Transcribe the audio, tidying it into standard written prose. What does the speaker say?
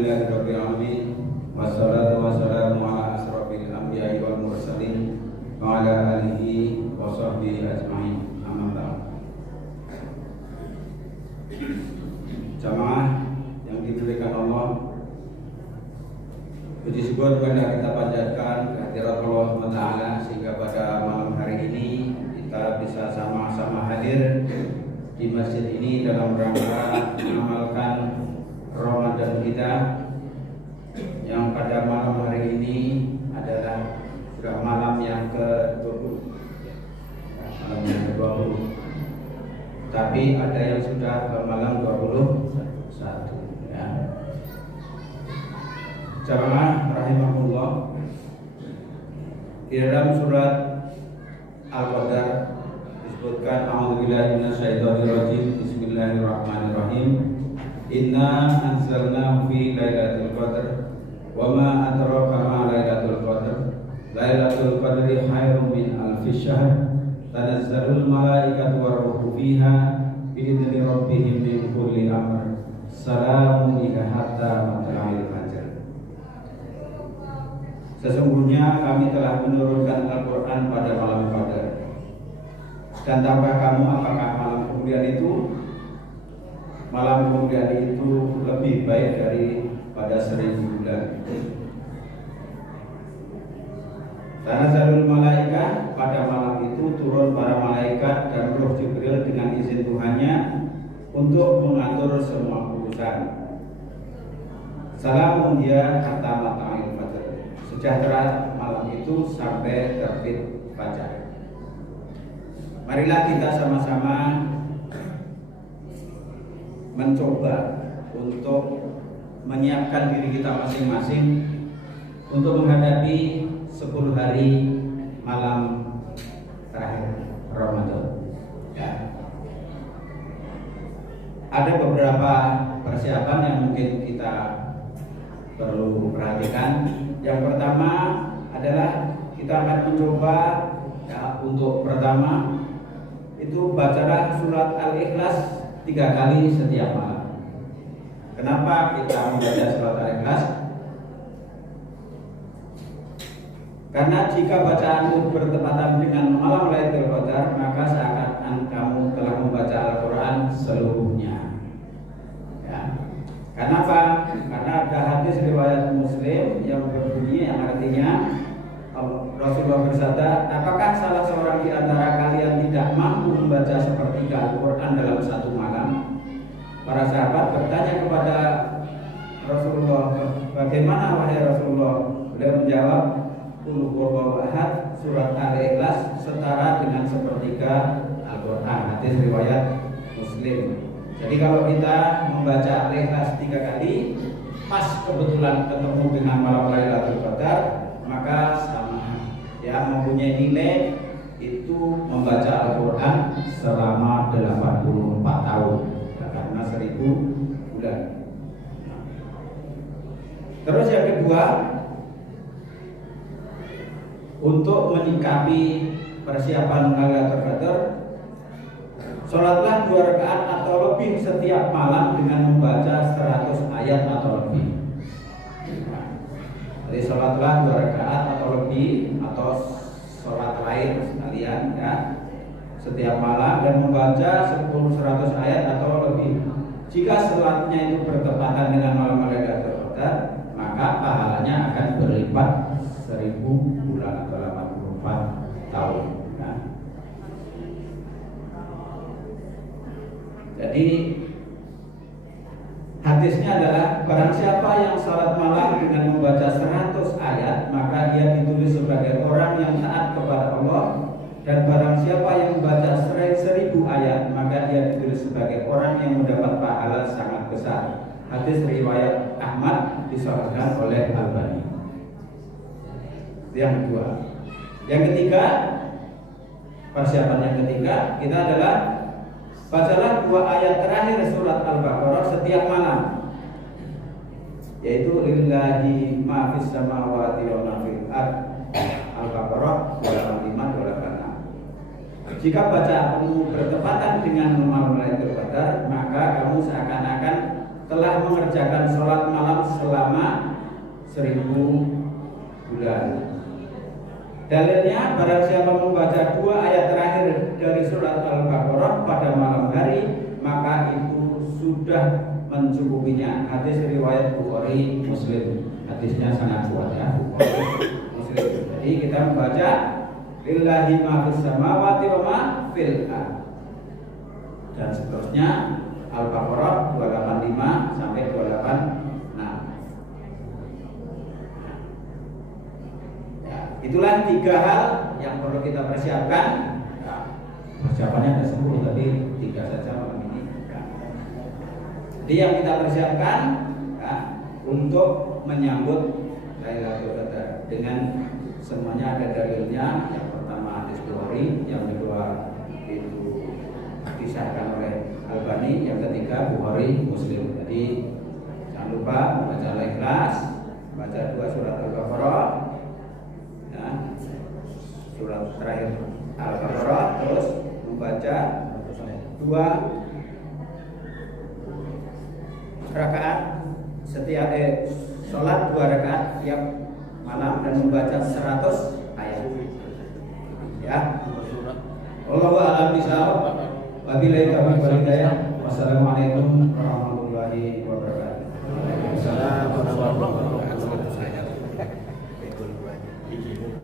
Alhamdulillahirabbil alamin wassalatu wassalamu ala asrofil anbiya'i wal mursalin wa ala alihi wa sahbihi ajma'in. Amma ba'd. Jamaah yang dimuliakan Allah, puji syukur kepada kita panjatkan kehadirat Allah Taala sehingga pada malam hari ini kita bisa sama-sama hadir di masjid ini dalam rangka mengamalkan Ramadan kita yang pada malam hari ini adalah sudah malam yang ke-20. Malam yang ke-20. Tapi ada yang sudah ke malam 21 ya. Jamaah rahimahullah, di dalam surat Al-Qadar disebutkan a'udzubillahi minasyaitonirrajim, bismillahirrahmanirrahim, inna anzalnahu fi lailatul qadr wa ma adraka ma lailatul qadr lailatul qadri khairum min alfi syahr tanazzalul malaikatu waruhu fiha biidzni rabbihim min kulli amr salamun hiya hatta matla'il fajr. Sesungguhnya kami telah menurunkan Al-Quran pada malam Qadar. Dan tambah kamu, apakah malam kemudian itu lebih baik daripada 1000 bulan. Tanazzalul malaikah, pada malam itu turun para malaikat dan Ruh Jibril dengan izin Tuhannya untuk mengatur semua urusan. Salamun hiya hatta matla'il fajr, sejahtera malam itu sampai terbit fajar. Marilah kita sama-sama mencoba untuk menyiapkan diri kita masing-masing untuk menghadapi 10 hari malam terakhir Ramadan ya. Ada beberapa persiapan yang mungkin kita perlu perhatikan. Yang pertama adalah kita akan mencoba ya, untuk pertama itu bacalah surat Al-Ikhlas 3 kali setiap malam. Kenapa kita membaca surat Al-Ikhlas? Karena jika bacaanmu bertepatan dengan malam Lailatul Qadar, maka seakan kamu telah membaca Al-Quran seluruhnya. Ya. Kenapa? Karena ada hadis riwayat Muslim yang berbunyi, yang artinya Rasulullah bersabda, apakah salah seorang di antara kalian tidak mampu membaca sepertiga Al-Quran dalam satu malam? Para sahabat bertanya kepada Rasulullah, bagaimana wahai Rasulullah? Beliau menjawab, Qul huwallahu ahad, surat Al-Ikhlas setara dengan sepertiga Al-Quran. Hadis riwayat Muslim. Jadi kalau kita membaca Al-Ikhlas 3 kali, pas kebetulan ketemu dengan malam Lailatul Qadar, maka sama ya, mempunyai nilai itu membaca Al-Quran selama 84 tahun ya, karena 1000 bulan. Terus yang kedua, untuk menyikapi persiapan Lailatul Qadar, sholatlah 2 rakaat atau lebih setiap malam dengan membaca 100 ayat atau lebih. Jadi sholatlah 2 rakaat atau lebih, atau sholat lain sekalian ya, setiap malam dan membaca 100 ayat atau lebih. Jika sholatnya itu bertepatan dengan malam Lailatul Qadar, maka pahalanya akan berlipat 1000 bulan atau 84 tahun ya. Jadi hadisnya adalah barang siapa yang salat malam dengan membaca 100 ayat, maka dia ditulis sebagai orang yang taat kepada Allah. Dan barang siapa yang membaca 1000 ayat, maka dia ditulis sebagai orang yang mendapat pahala sangat besar. Hadis riwayat Ahmad, disahihkan oleh Albani. Yang kedua. Yang ketiga, persiapan yang ketiga kita adalah bacalah 2 ayat terakhir surat Al-Baqarah setiap malam, yaitu lillahi ma fis samawati wa ma fil ard. Al-Baqarah 25-26. Jika bacaanmu bertepatan dengan malam Lailatul Qadar, maka kamu seakan-akan telah mengerjakan sholat malam selama 1000 bulan. Dalilnya, barang siapa membaca 2 ayat terakhir dari surat Al-Baqarah pada malam hari, maka itu sudah mencukupinya. Hadis riwayat Bukhari Muslim. Hadisnya sangat kuat ya, Bukhari Muslim. Jadi kita membaca lillahi ma fis samawati wa ma fil ardh. Dan seterusnya Al-Baqarah 285 sampai 286. Ya, itulah 3 hal yang perlu kita persiapkan. Ya, persiapannya ada 10 tapi 3 saja malam ini. Ya. Jadi yang kita persiapkan ya, untuk menyambut Lailatul Qadar dengan semuanya ada dalilnya. Yang pertama hadis Bukhari, yang kedua itu disahkan oleh Albani, yang ketiga Bukhari Muslim. Jadi jangan lupa membaca Al-Ikhlas, baca 2 surat Al-Baqarah, ya, surat terakhir Al-Baqarah, terus membaca 2 rakaat setiap sholat 2 rakaat tiap malam dan membaca 100 ayat. Ya. Wallahu a'lam bishawab. Wabillahi taufiq wal hidayah. Wassalamualaikum warahmatullahi wabarakatuh. Waalaikumsalam warahmatullahi wabarakatuh.